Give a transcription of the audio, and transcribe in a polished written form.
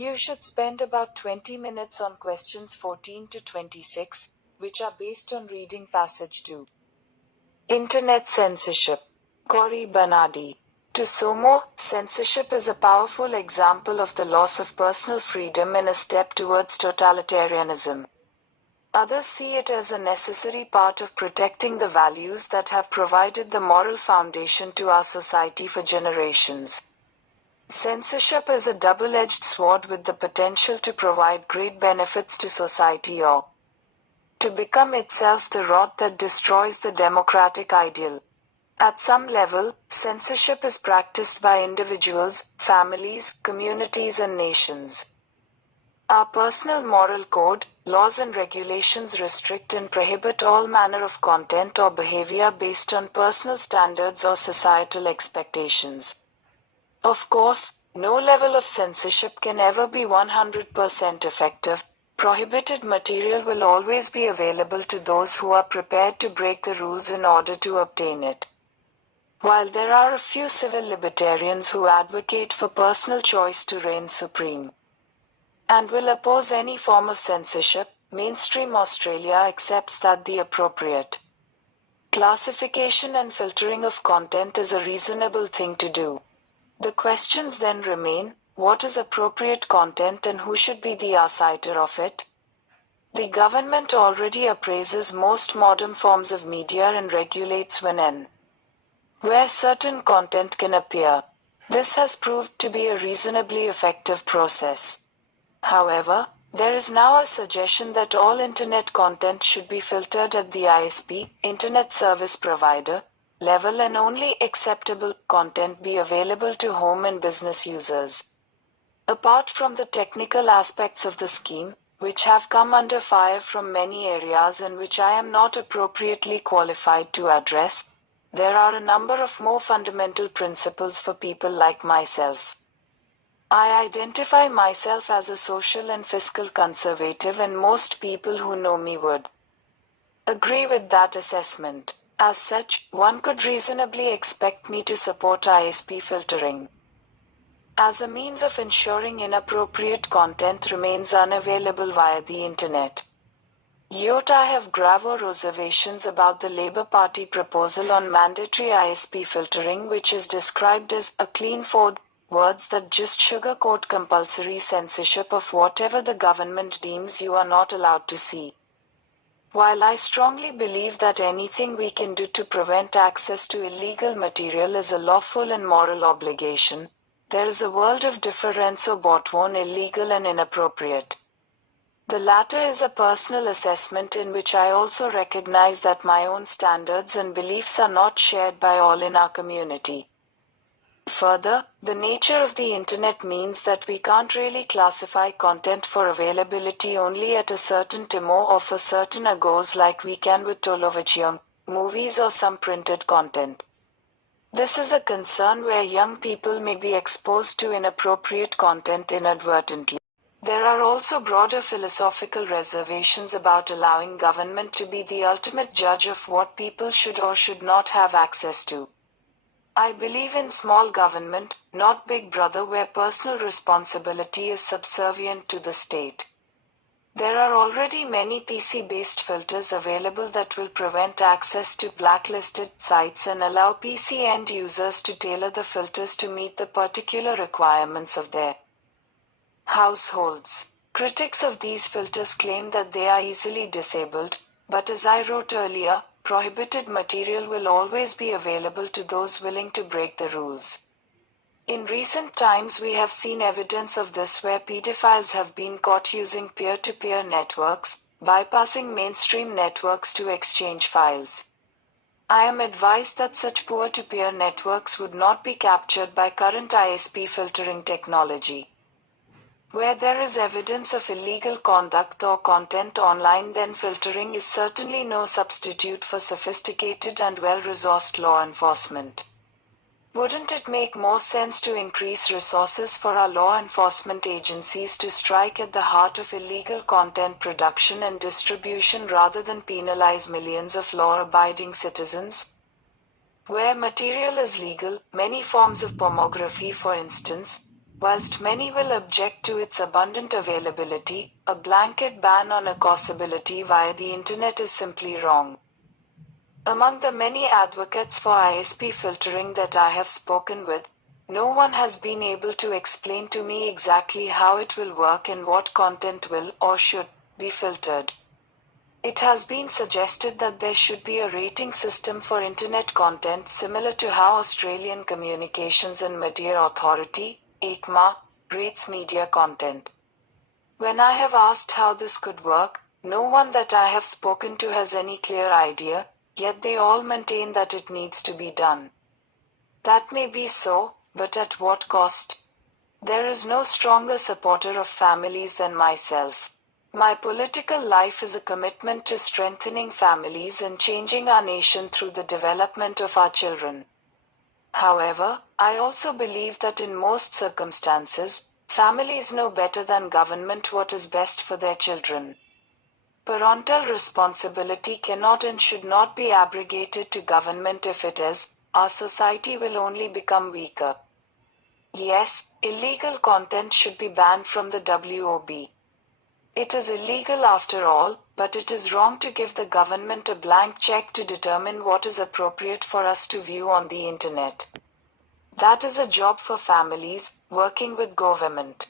You should spend about 20 minutes on questions 14 to 26, which are based on reading passage 2. Internet Censorship. Cory Bernardi. To Somo, censorship is a powerful example of the loss of personal freedom and a step towards totalitarianism. Others see it as a necessary part of protecting the values that have provided the moral foundation to our society for generations. Censorship is a double-edged sword with the potential to provide great benefits to society or to become itself the rod that destroys the democratic ideal. At some level, censorship is practiced by individuals, families, communities, and nations. Our personal moral code, laws and regulations restrict and prohibit all manner of content or behavior based on personal standards or societal expectations. Of course, no level of censorship can ever be 100% effective. Prohibited material will always be available to those who are prepared to break the rules in order to obtain it. While there are a few civil libertarians who advocate for personal choice to reign supreme and will oppose any form of censorship, mainstream Australia accepts that the appropriate classification and filtering of content is a reasonable thing to do. The questions then remain, what is appropriate content and who should be the arbiter of it? The government already appraises most modern forms of media and regulates when and where certain content can appear. This has proved to be a reasonably effective process. However, there is now a suggestion that all internet content should be filtered at the ISP, Internet Service Provider, level and only acceptable content be available to home and business users. Apart from the technical aspects of the scheme, which have come under fire from many areas and which I am not appropriately qualified to address, there are a number of more fundamental principles for people like myself. I identify myself as a social and fiscal conservative, and most people who know me would agree with that assessment. As such, one could reasonably expect me to support ISP filtering as a means of ensuring inappropriate content remains unavailable via the internet. Yet I have grave reservations about the Labour Party proposal on mandatory ISP filtering, which is described as a clean 4 words that just sugarcoat compulsory censorship of whatever the government deems you are not allowed to see. While I strongly believe that anything we can do to prevent access to illegal material is a lawful and moral obligation, there is a world of difference between illegal and inappropriate. The latter is a personal assessment in which I also recognize that my own standards and beliefs are not shared by all in our community. Further, the nature of the internet means that we can't really classify content for availability only at a certain time or for certain agos like we can with television, movies or some printed content. This is a concern where young people may be exposed to inappropriate content inadvertently. There are also broader philosophical reservations about allowing government to be the ultimate judge of what people should or should not have access to. I believe in small government, not Big Brother, where personal responsibility is subservient to the state. There are already many PC-based filters available that will prevent access to blacklisted sites and allow PC end users to tailor the filters to meet the particular requirements of their households. Critics of these filters claim that they are easily disabled, but as I wrote earlier, prohibited material will always be available to those willing to break the rules. In recent times we have seen evidence of this where pedophiles have been caught using peer-to-peer networks, bypassing mainstream networks to exchange files. I am advised that such peer-to-peer networks would not be captured by current ISP filtering technology. Where there is evidence of illegal conduct or content online, then filtering is certainly no substitute for sophisticated and well-resourced law enforcement. Wouldn't it make more sense to increase resources for our law enforcement agencies to strike at the heart of illegal content production and distribution rather than penalize millions of law-abiding citizens? Where material is legal, many forms of pornography for instance, Whilst many will object to its abundant availability, a blanket ban on accessibility via the internet is simply wrong. Among the many advocates for ISP filtering that I have spoken with, no one has been able to explain to me exactly how it will work and what content will or should be filtered. It has been suggested that there should be a rating system for internet content similar to how Australian Communications and Media Authority, ACMA, rates media content. When I have asked how this could work, no one that I have spoken to has any clear idea, yet they all maintain that it needs to be done. That may be so, but at what cost? There is no stronger supporter of families than myself. My political life is a commitment to strengthening families and changing our nation through the development of our children. However, I also believe that in most circumstances, families know better than government what is best for their children. Parental responsibility cannot and should not be abrogated to government. If it is, our society will only become weaker. Yes, illegal content should be banned from the WOB. It is illegal after all, but it is wrong to give the government a blank check to determine what is appropriate for us to view on the internet. That is a job for families, working with government.